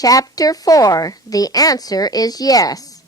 Chapter 4. The answer is yes.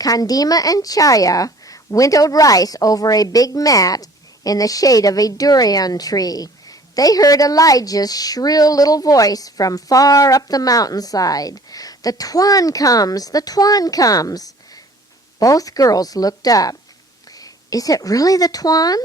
Kondima and Chaya windowed rice over a big mat in the shade of a durian tree. They heard Elijah's shrill little voice from far up the mountainside. "The Tuan comes! The Tuan comes!" Both girls looked up. "Is it really the Tuan?"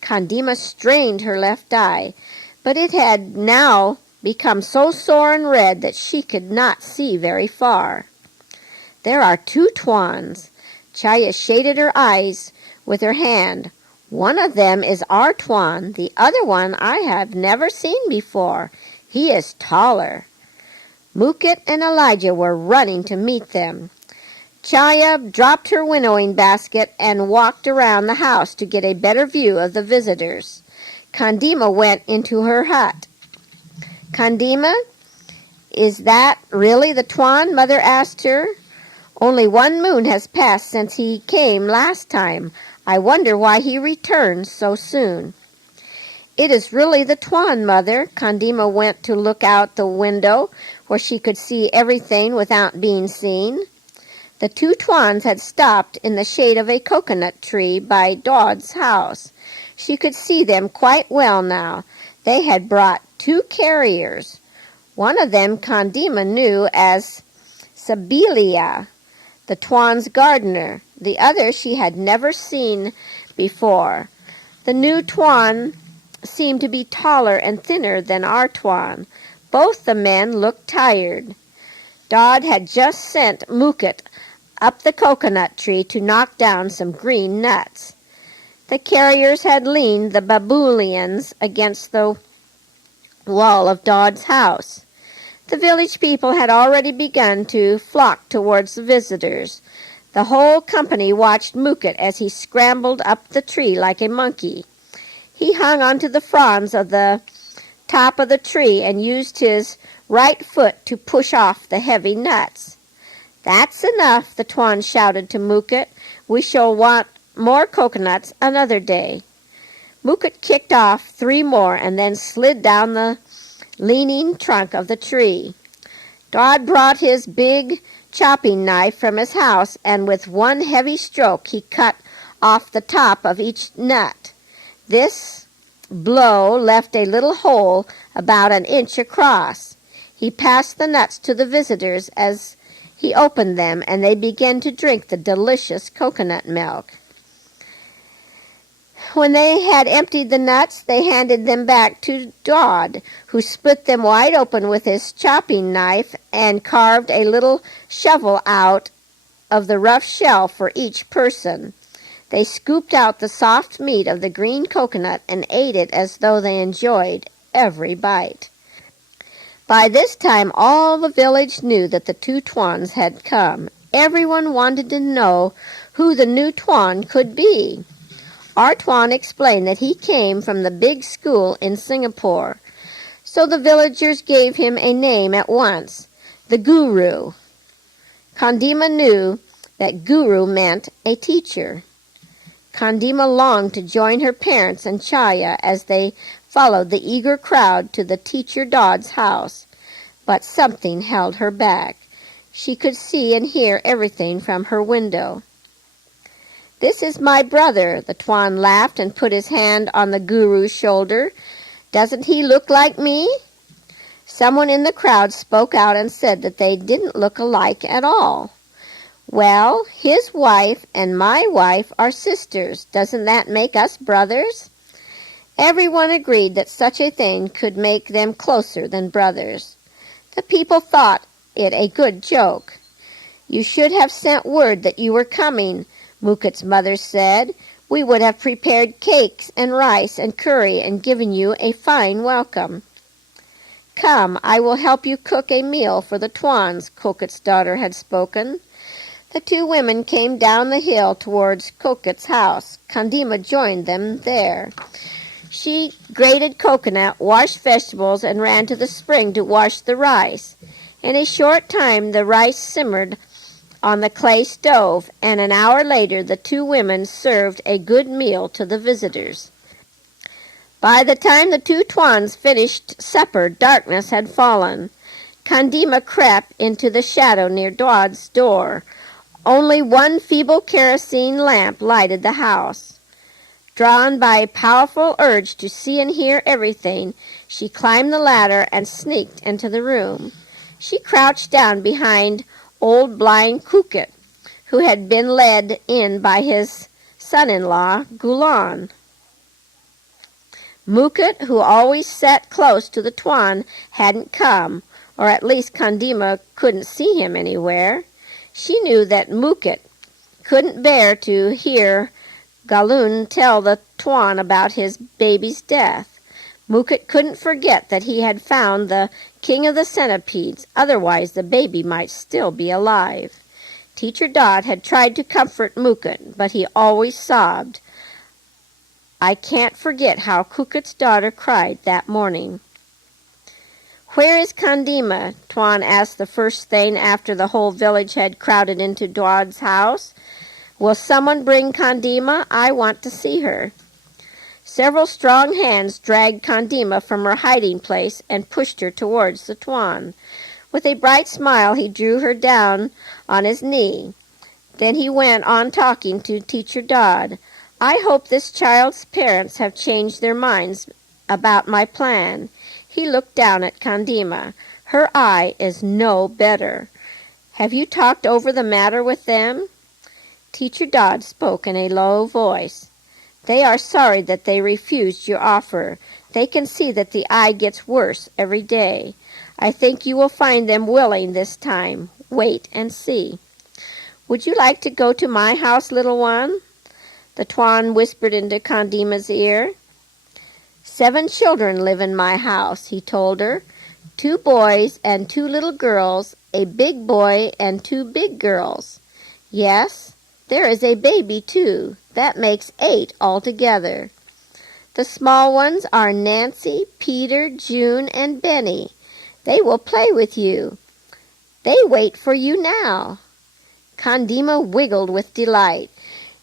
Kondima strained her left eye, but it had now become so sore and red that she could not see very far. "There are two Tuans." Chaya shaded her eyes with her hand. "One of them is our Tuan. The other one I have never seen before. He is taller." Mookit and Elijah were running to meet them. Chaya dropped her winnowing basket and walked around the house to get a better view of the visitors. Kondima went into her hut. "Kondima, is that really the Tuan?" Mother asked her. "Only 1 moon has passed since he came last time. I wonder why he returns so soon." "It is really the Tuan, Mother." Kondima went to look out the window where she could see everything without being seen. The two Tuans had stopped in the shade of a coconut tree by Dod's house. She could see them quite well now. They had brought 2 carriers. One of them Kondima knew as Sibelia, the Tuan's gardener. The other she had never seen before. The new Tuan seemed to be taller and thinner than our Tuan. Both the men looked tired. Dodd had just sent Mookit up the coconut tree to knock down some green nuts. The carriers had leaned the babulians against the wall of Dodd's house. The village people had already begun to flock towards the visitors. The whole company watched Mookit as he scrambled up the tree like a monkey. He hung onto the fronds of the top of the tree and used his right foot to push off the heavy nuts. "That's enough," the Tuan shouted to Mookit. "We shall want more coconuts another day." Mookit kicked off 3 more and then slid down the leaning trunk of the tree. Dodd brought his big chopping knife from his house, and with one heavy stroke he cut off the top of each nut. This blow left a little hole about 1 inch across. He passed the nuts to the visitors as he opened them, and they began to drink the delicious coconut milk. When they had emptied the nuts, they handed them back to Dodd, who split them wide open with his chopping knife and carved a little shovel out of the rough shell for each person. They scooped out the soft meat of the green coconut and ate it as though they enjoyed every bite. By this time, all the village knew that the 2 Tuans had come. Everyone wanted to know who the new Tuan could be. Our Tuan explained that he came from the big school in Singapore, so the villagers gave him a name at once, the Guru. Kondima knew that Guru meant a teacher. Kondima longed to join her parents and Chaya as they followed the eager crowd to the teacher Dodd's house, but something held her back. She could see and hear everything from her window. "This is my brother," the Tuan laughed and put his hand on the Guru's shoulder. "Doesn't he look like me?" Someone in the crowd spoke out and said that they didn't look alike at all. "Well, his wife and my wife are sisters. Doesn't that make us brothers?" Everyone agreed that such a thing could make them closer than brothers. The people thought it a good joke. "You should have sent word that you were coming," Mookit's mother said. "We would have prepared cakes and rice and curry and given you a fine welcome." "Come, I will help you cook a meal for the Tuans," Kokit's daughter had spoken. The 2 women came down the hill towards Kokit's house. Kondima joined them there. She grated coconut, washed vegetables, and ran to the spring to wash the rice. In a short time the rice simmered on the clay stove, and an hour later the 2 women served a good meal to the visitors. By the time the 2 Tuans finished supper, darkness had fallen. Kondima crept into the shadow near Dod's door. Only one feeble kerosene lamp lighted the house. Drawn by a powerful urge to see and hear everything, she climbed the ladder and sneaked into the room. She crouched down behind old blind Mookit, who had been led in by his son-in-law, Gulan. Mookit, who always sat close to the Tuan, hadn't come, or at least Kondima couldn't see him anywhere. She knew that Mookit couldn't bear to hear Galun tell the Tuan about his baby's death. Mookit couldn't forget that he had found the king of the centipedes, otherwise the baby might still be alive. Teacher Dot had tried to comfort Mookit, but he always sobbed. I can't forget how Mookit's daughter cried that morning. Where is Kondima? Tuan asked the first thing after the whole village had crowded into Dod's house. Will someone bring Kondima? I want to see her. Several strong hands dragged Kondima from her hiding place and pushed her towards the Tuan. With a bright smile, he drew her down on his knee. Then he went on talking to Teacher Dodd. I hope this child's parents have changed their minds about my plan. He looked down at Kondima. Her eye is no better. Have you talked over the matter with them? Teacher Dodd spoke in a low voice. They are sorry that they refused your offer. They can see that the eye gets worse every day. I think you will find them willing this time. Wait and see. Would you like to go to my house, little one? The Tuan whispered into Kondima's ear. 7 children live in my house, he told her. 2 boys and 2 little girls, a big boy and 2 big girls. Yes, there is a baby, too. That makes 8 altogether. The small ones are Nancy, Peter, June, and Benny. They will play with you. They wait for you now. Kondima wiggled with delight.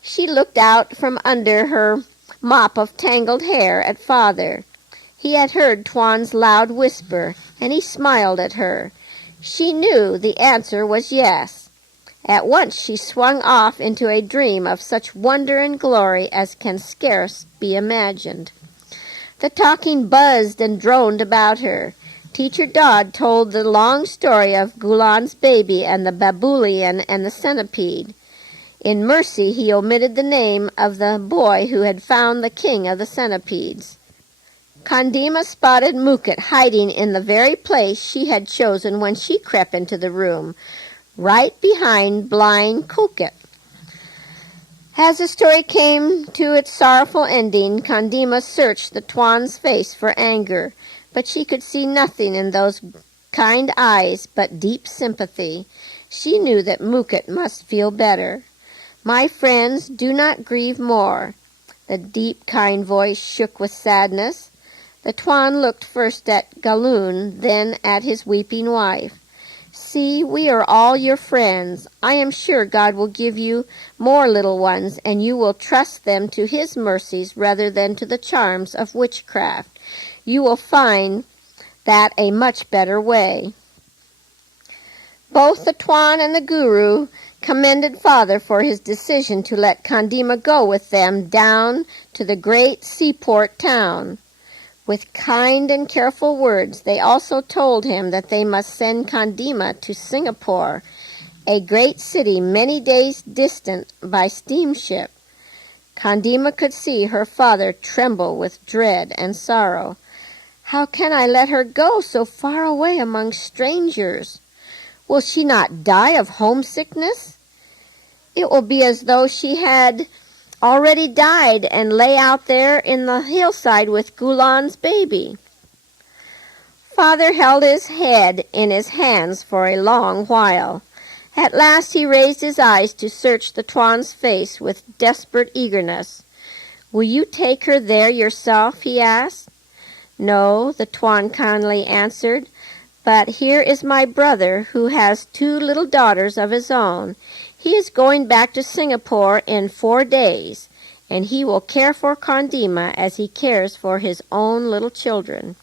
She looked out from under her mop of tangled hair at Father. He had heard Tuan's loud whisper, and he smiled at her. She knew the answer was yes. At once she swung off into a dream of such wonder and glory as can scarce be imagined. The talking buzzed and droned about her. Teacher Dodd told the long story of Gulan's baby and the babulian and the centipede. In mercy, he omitted the name of the boy who had found the king of the centipedes. Kondima spotted Mookit hiding in the very place she had chosen when she crept into the room, right behind blind Mookit. As the story came to its sorrowful ending, Kondima searched the Tuan's face for anger, but she could see nothing in those kind eyes but deep sympathy. She knew that Mookit must feel better. My friends, do not grieve more. The deep, kind voice shook with sadness. The Tuan looked first at Galun, then at his weeping wife. See, we are all your friends. I am sure God will give you more little ones, and you will trust them to his mercies rather than to the charms of witchcraft. You will find that a much better way. Both the Tuan and the Guru commended Father for his decision to let Kondima go with them down to the great seaport town. With kind and careful words, they also told him that they must send Kondima to Singapore, a great city many days distant by steamship. Kondima could see her father tremble with dread and sorrow. How can I let her go so far away among strangers? Will she not die of homesickness? It will be as though she had already died and lay out there in the hillside with Gulan's baby. Father held his head in his hands for a long while. At last he raised his eyes to search the Tuan's face with desperate eagerness. Will you take her there yourself? He asked. No, the Tuan kindly answered. But here is my brother, who has 2 little daughters of his own. He is going back to Singapore in 4 days, and he will care for Kondima as he cares for his own little children.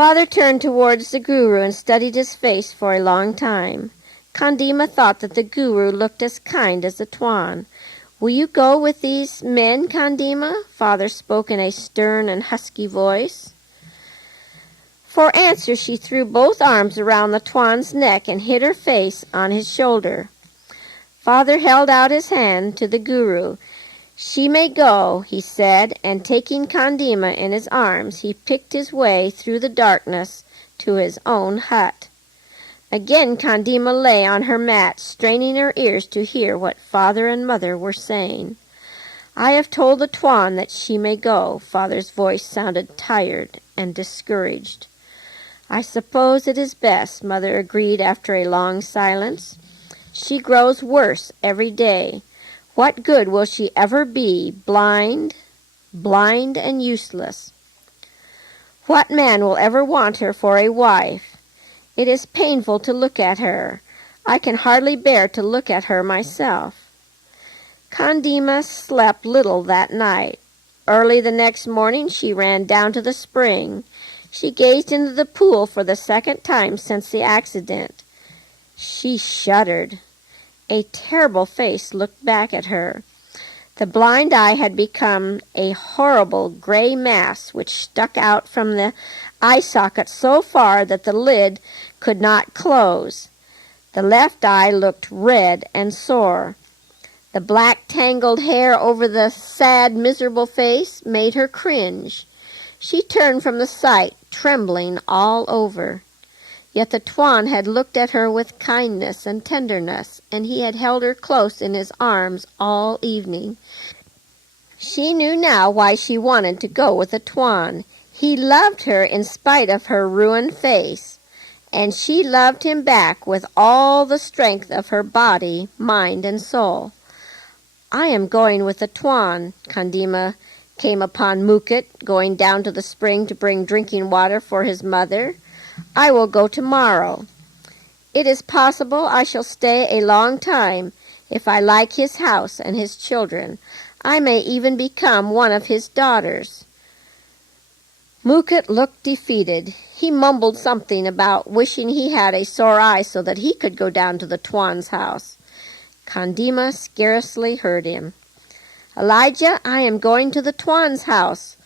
Father turned towards the Guru and studied his face for a long time. Kondima thought that the Guru looked as kind as the Tuan. "Will you go with these men, Kondima?" Father spoke in a stern and husky voice. For answer, she threw both arms around the Tuan's neck and hid her face on his shoulder. Father held out his hand to the Guru. "She may go," he said, and taking Kondima in his arms, he picked his way through the darkness to his own hut. Again Kondima lay on her mat, straining her ears to hear what Father and Mother were saying. "I have told the Tuan that she may go." Father's voice sounded tired and discouraged. "I suppose it is best," Mother agreed after a long silence. "She grows worse every day. What good will she ever be, blind and useless? What man will ever want her for a wife? It is painful to look at her. I can hardly bear to look at her myself." Kondima slept little that night. Early the next morning she ran down to the spring. She gazed into the pool for the second time since the accident. She shuddered. A terrible face looked back at her. The blind eye had become a horrible gray mass which stuck out from the eye socket so far that the lid could not close. The left eye looked red and sore. The black tangled hair over the sad, miserable face made her cringe. She turned from the sight, trembling all over. Yet the Tuan had looked at her with kindness and tenderness, and he had held her close in his arms all evening. She knew now why she wanted to go with the Tuan. He loved her in spite of her ruined face, and she loved him back with all the strength of her body, mind, and soul. "I am going with the Tuan." Kondima came upon Mookit going down to the spring to bring drinking water for his mother. "I will go tomorrow. It is possible I shall stay a long time if I like his house and his children. I may even become one of his daughters." Mookit looked defeated. He mumbled something about wishing he had a sore eye so that he could go down to the Tuan's house. Kondima scarcely heard him. "Elijah, I am going to the Tuan's house."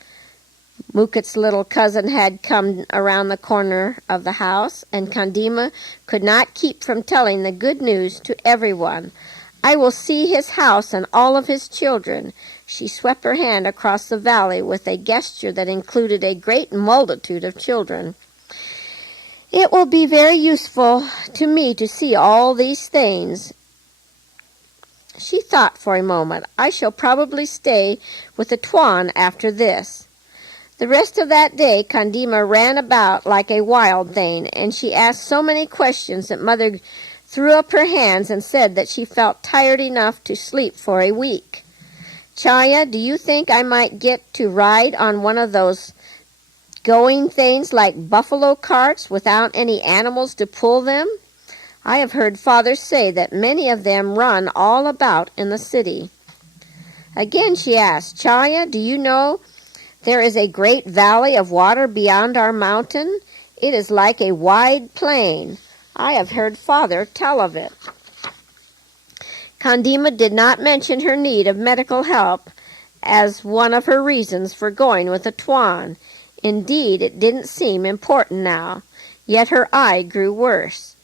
Mookit's little cousin had come around the corner of the house, and Kondima could not keep from telling the good news to everyone. "I will see his house and all of his children." She swept her hand across the valley with a gesture that included a great multitude of children. "It will be very useful to me to see all these things." She thought for a moment. "I shall probably stay with the Tuan after this." The rest of that day Kondima ran about like a wild thing, and she asked so many questions that Mother threw up her hands and said that she felt tired enough to sleep for a week. "Chaya, do you think I might get to ride on one of those going things like buffalo carts without any animals to pull them? I have heard Father say that many of them run all about in the city." Again she asked, "Chaya, do you know there is a great valley of water beyond our mountain? It is like a wide plain. I have heard Father tell of it." Kondima did not mention her need of medical help as one of her reasons for going with the Tuan. Indeed, it didn't seem important now, yet her eye grew worse.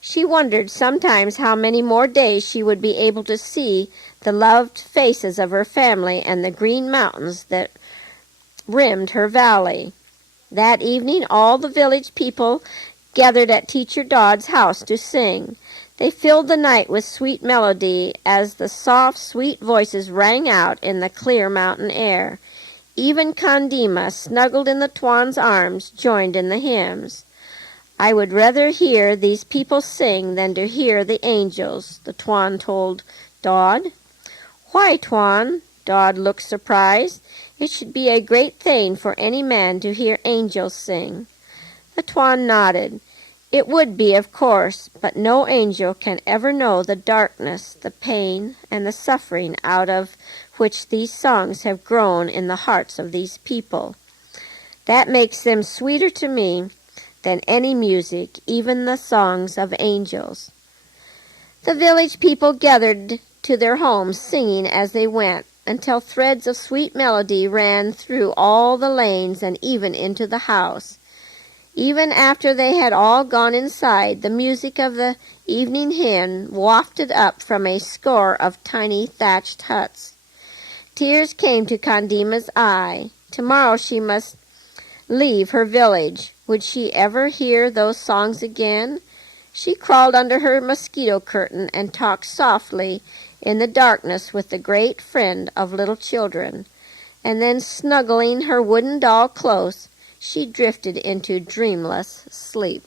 She wondered sometimes how many more days she would be able to see the loved faces of her family and the green mountains that rimmed her valley. That evening all the village people gathered at Teacher Dodd's house to sing. They filled the night with sweet melody as the soft, sweet voices rang out in the clear mountain air. Even Kondima, snuggled in the Tuan's arms, joined in the hymns. "I would rather hear these people sing than to hear the angels," the Tuan told Dodd. "Why, Tuan?" Dodd looked surprised. "It should be a great thing for any man to hear angels sing." The Tuan nodded. "It would be, of course, but no angel can ever know the darkness, the pain, and the suffering out of which these songs have grown in the hearts of these people. That makes them sweeter to me than any music, even the songs of angels. The village people gathered to their homes singing as they went, until threads of sweet melody ran through all the lanes and even into the house. Even after they had all gone inside, the music of the evening hymn wafted up from a score of tiny thatched huts. Tears came to Kondima's eye. Tomorrow she must leave her village. Would she ever hear those songs again? She crawled under her mosquito curtain and talked softly in the darkness with the great friend of little children, and then, snuggling her wooden doll close, she drifted into dreamless sleep.